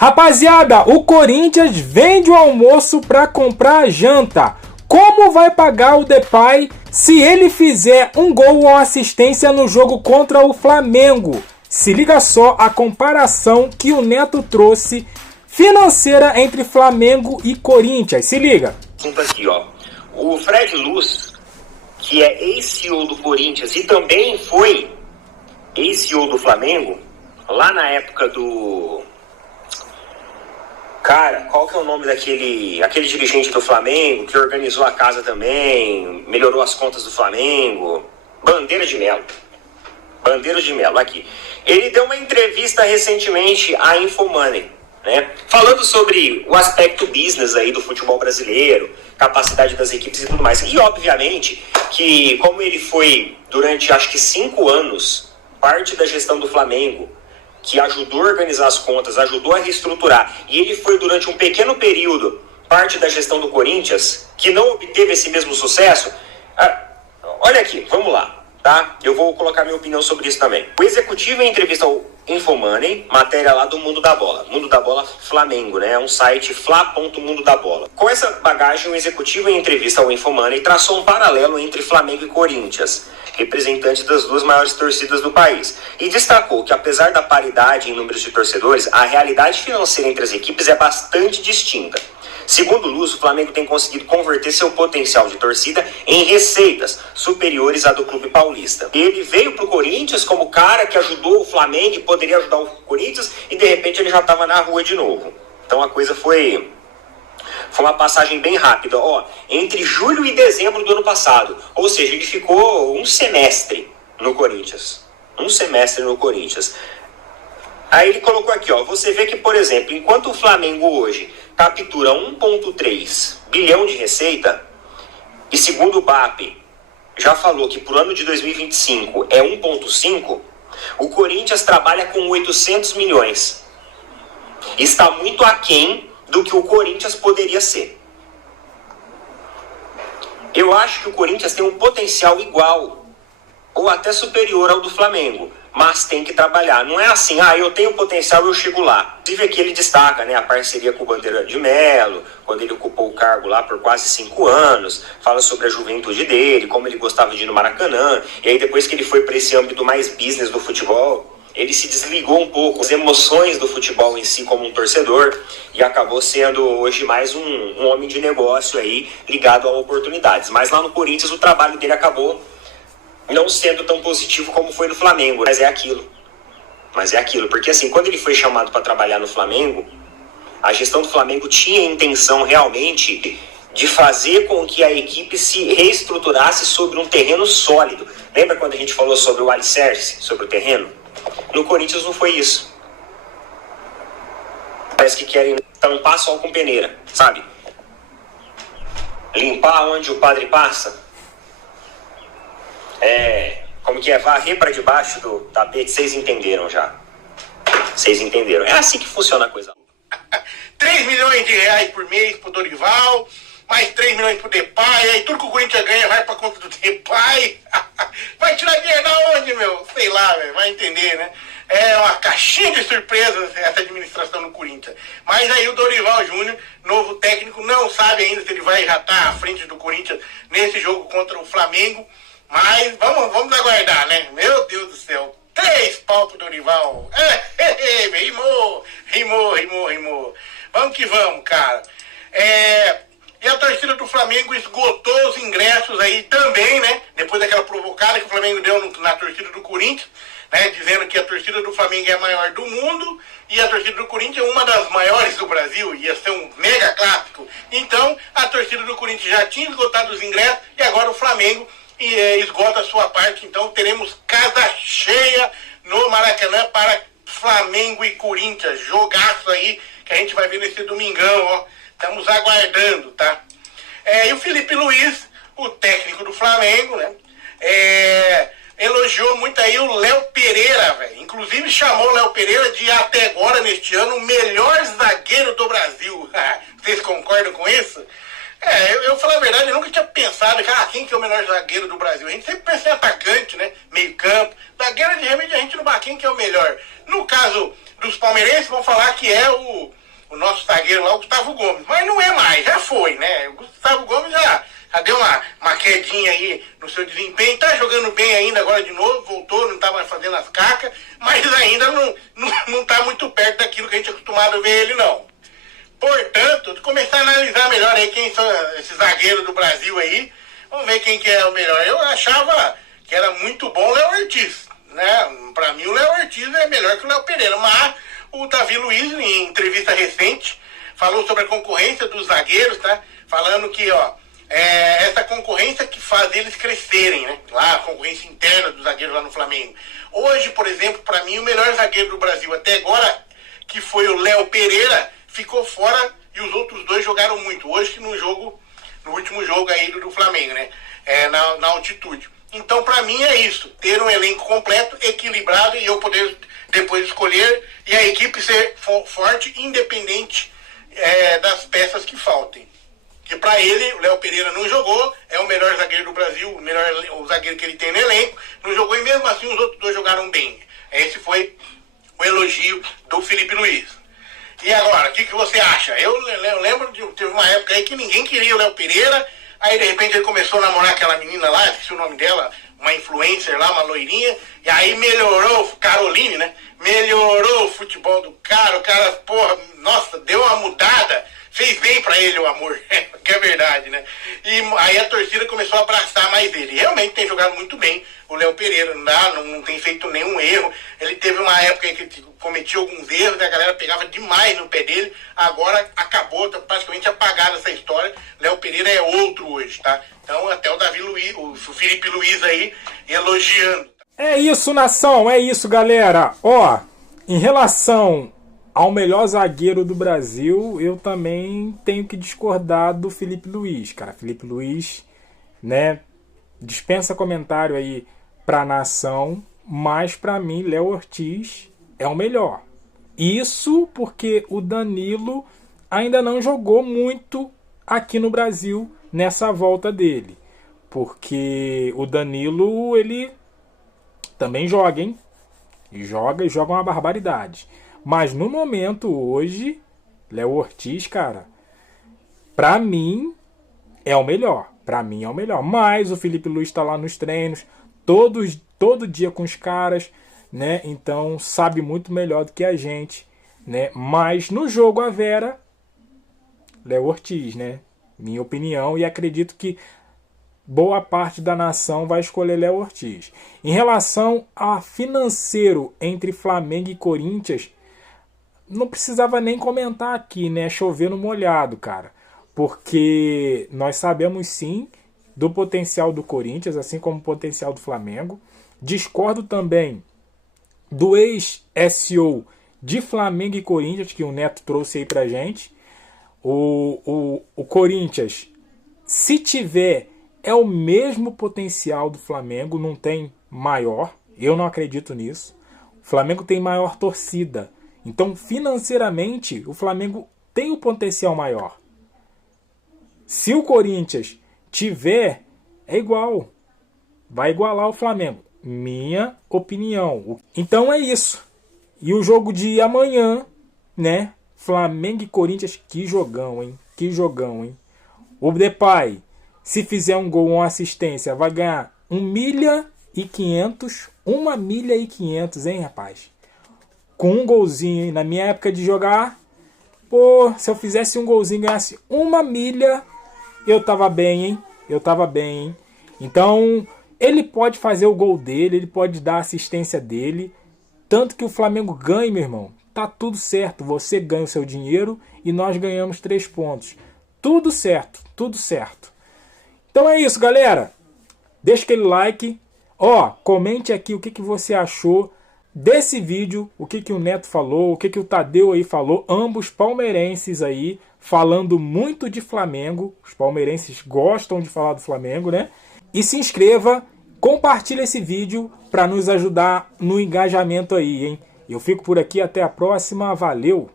Rapaziada, o Corinthians vende o almoço para comprar a janta. Como vai pagar o Depay se ele fizer um gol ou assistência no jogo contra o Flamengo? Se liga só a comparação que o Neto trouxe financeira entre Flamengo e Corinthians. Se liga. Aqui, ó. O Fred Luz, que é ex-CEO do Corinthians e também foi ex-CEO do Flamengo, lá na época do... Cara, qual que é o nome daquele dirigente do Flamengo que organizou a casa também, melhorou as contas do Flamengo? Bandeira de Melo, aqui. Ele deu uma entrevista recentemente à Infomoney, né? Falando sobre o aspecto business aí do futebol brasileiro, capacidade das equipes e tudo mais. E obviamente que como ele foi durante acho que 5 anos parte da gestão do Flamengo, que ajudou a organizar as contas, ajudou a reestruturar, e ele foi durante um pequeno período parte da gestão do Corinthians, que não obteve esse mesmo sucesso. Olha aqui, vamos lá, tá? Eu vou colocar minha opinião sobre isso também. O executivo, em entrevista ao Infomoney, matéria lá do Mundo da Bola. Mundo da Bola Flamengo, né? É um site fla.mundo da bola. Com essa bagagem, o executivo, em entrevista ao Infomoney, traçou um paralelo entre Flamengo e Corinthians, representantes das duas maiores torcidas do país, e destacou que, apesar da paridade em números de torcedores, a realidade financeira entre as equipes é bastante distinta. Segundo Luz, o Flamengo tem conseguido converter seu potencial de torcida em receitas superiores à do clube paulista. Ele veio para o Corinthians como cara que ajudou o Flamengo e poderia ajudar o Corinthians, e de repente ele já estava na rua de novo. Então a coisa foi uma passagem bem rápida, ó, entre julho e dezembro do ano passado. Ou seja, ele ficou um semestre no Corinthians. Aí ele colocou aqui, ó, você vê que, por exemplo, enquanto o Flamengo hoje captura 1,3 bilhão de receita, e segundo o BAP já falou que para o ano de 2025 é 1,5, o Corinthians trabalha com 800 milhões. Está muito aquém do que o Corinthians poderia ser. Eu acho que o Corinthians tem um potencial igual ou até superior ao do Flamengo, mas tem que trabalhar. Não é assim, eu tenho potencial, eu chego lá. Inclusive aqui ele destaca, né, a parceria com o Bandeira de Melo, quando ele ocupou o cargo lá por quase 5 anos, fala sobre a juventude dele, como ele gostava de ir no Maracanã, e aí depois que ele foi para esse âmbito mais business do futebol, ele se desligou um pouco das emoções do futebol em si como um torcedor e acabou sendo hoje mais um homem de negócio aí ligado a oportunidades. Mas lá no Corinthians o trabalho dele acabou não sendo tão positivo como foi no Flamengo. Mas é aquilo, porque assim, quando ele foi chamado para trabalhar no Flamengo, a gestão do Flamengo tinha a intenção realmente de fazer com que a equipe se reestruturasse sobre um terreno sólido. Lembra quando a gente falou sobre o alicerce, sobre o terreno? No Corinthians não foi isso. Parece que querem tampar sol com peneira, sabe? Limpar onde o padre passa. Como que é? Varrer para debaixo do tapete. Vocês entenderam já. É assim que funciona a coisa. 3 milhões de reais por mês pro Dorival, mais 3 milhões pro Depay, aí tudo que o Corinthians ganha vai pra conta do Depay. Vai tirar dinheiro da onde, meu? Sei lá, velho, vai entender, né? É uma caixinha de surpresas essa administração no Corinthians. Mas aí o Dorival Júnior, novo técnico, não sabe ainda se ele vai já estar à frente do Corinthians nesse jogo contra o Flamengo. Mas vamos aguardar, né? Meu Deus do céu. 3 pau pro Dorival. Rimou. Vamos que vamos, cara. E a torcida do Flamengo esgotou os ingressos aí também, né? Depois daquela provocada que o Flamengo deu na torcida do Corinthians, né? Dizendo que a torcida do Flamengo é a maior do mundo e a torcida do Corinthians é uma das maiores do Brasil. Ia ser um mega clássico. Então, a torcida do Corinthians já tinha esgotado os ingressos e agora o Flamengo esgota a sua parte. Então, teremos casa cheia no Maracanã para Flamengo e Corinthians. Jogaço aí que a gente vai ver nesse domingão, ó. Estamos aguardando, tá? E o Felipe Luiz, o técnico do Flamengo, né? Elogiou muito aí o Léo Pereira, velho. Inclusive chamou o Léo Pereira de, até agora, neste ano, o melhor zagueiro do Brasil. Vocês concordam com isso? Eu falar a verdade, eu nunca tinha pensado, quem que é o melhor zagueiro do Brasil? A gente sempre pensa em atacante, né? Meio campo. Zagueiro, de repente, a gente não bate quem que é o melhor. No caso dos palmeirenses vão falar que é o nosso zagueiro lá, o Gustavo Gomes. Mas não é mais, já foi, né? O Gustavo Gomes já deu uma quedinha aí no seu desempenho. Tá jogando bem ainda agora de novo, voltou, não tá mais fazendo as cacas, mas ainda não tá muito perto daquilo que a gente é acostumado a ver ele, não. Portanto, começar a analisar melhor aí quem são esses zagueiros do Brasil aí. Vamos ver quem que é o melhor. Eu achava que era muito bom o Léo Ortiz, né? Pra mim o Léo Ortiz é melhor que o Léo Pereira, mas o Davi Luiz, em entrevista recente, falou sobre a concorrência dos zagueiros, tá? Falando que, essa concorrência que faz eles crescerem, né? Lá, a concorrência interna dos zagueiros lá no Flamengo. Hoje, por exemplo, para mim, o melhor zagueiro do Brasil até agora, que foi o Léo Pereira, ficou fora e os outros dois jogaram muito. Hoje, no último jogo aí do Flamengo, né? Na altitude. Então, para mim, é isso. Ter um elenco completo, equilibrado e eu poder depois escolher e a equipe ser forte, independente das peças que faltem. Que para ele, o Léo Pereira não jogou, é o melhor zagueiro do Brasil, o zagueiro que ele tem no elenco, não jogou e mesmo assim os outros dois jogaram bem. Esse foi o elogio do Felipe Luiz. E agora, o que você acha? Eu lembro de teve uma época aí que ninguém queria o Léo Pereira, aí de repente ele começou a namorar aquela menina lá, esqueci o nome dela, uma influencer lá, uma loirinha, e aí melhorou, Caroline, né? Melhorou o futebol do cara, o cara, porra, nossa, deu uma mudada, fez bem pra ele o amor, que é verdade, né? E aí a torcida começou a abraçar mais ele. Realmente tem jogado muito bem o Léo Pereira, não tem feito nenhum erro. Ele teve uma época em que cometia alguns erros, a galera pegava demais no pé dele, agora acabou, tá praticamente apagada essa história. Léo Pereira é outro hoje, tá? Então até o Davi Luiz, o Felipe Luiz aí, elogiando. É isso, nação, é isso, galera. Em relação ao melhor zagueiro do Brasil, eu também tenho que discordar do Felipe Luiz, cara. Felipe Luiz, né, dispensa comentário aí pra nação, mas pra mim, Léo Ortiz é o melhor. Isso porque o Danilo ainda não jogou muito aqui no Brasil nessa volta dele. Porque o Danilo, ele também joga, hein? E joga uma barbaridade. Mas no momento, hoje, Léo Ortiz, cara, pra mim é o melhor. Pra mim é o melhor. Mas o Felipe Luiz tá lá nos treinos, todo dia com os caras, né? Então sabe muito melhor do que a gente, né? Mas no jogo a Vera, Léo Ortiz, né? Minha opinião, e acredito que boa parte da nação vai escolher Léo Ortiz. Em relação a financeiro entre Flamengo e Corinthians, não precisava nem comentar aqui, né? Chover no molhado, cara. Porque nós sabemos sim do potencial do Corinthians, assim como o potencial do Flamengo. Discordo também do ex-SEO de Flamengo e Corinthians, que o Neto trouxe aí pra gente. O Corinthians, se tiver, é o mesmo potencial do Flamengo, não tem maior. Eu não acredito nisso. O Flamengo tem maior torcida. Então, financeiramente, o Flamengo tem o potencial maior. Se o Corinthians tiver, é igual. Vai igualar o Flamengo. Minha opinião. Então é isso. E o jogo de amanhã, né? Flamengo e Corinthians, que jogão, hein? Que jogão, hein? O Depay, se fizer um gol ou uma assistência, vai ganhar 1.500.000. 1.500.000, hein, rapaz? Com um golzinho, hein? Na minha época de jogar, pô, se eu fizesse um golzinho e ganhasse 1.000.000, eu tava bem, hein? Eu tava bem, hein? Então, ele pode fazer o gol dele, ele pode dar a assistência dele, tanto que o Flamengo ganhe, meu irmão. Tá tudo certo, você ganha o seu dinheiro e nós ganhamos 3 pontos. Tudo certo, tudo certo. Então é isso, galera. Deixa aquele like. Comente aqui o que você achou desse vídeo, o que o Neto falou, o que o Tadeu aí falou, ambos palmeirenses aí, falando muito de Flamengo. Os palmeirenses gostam de falar do Flamengo, né? E se inscreva, compartilha esse vídeo para nos ajudar no engajamento aí, hein? Eu fico por aqui, até a próxima, valeu!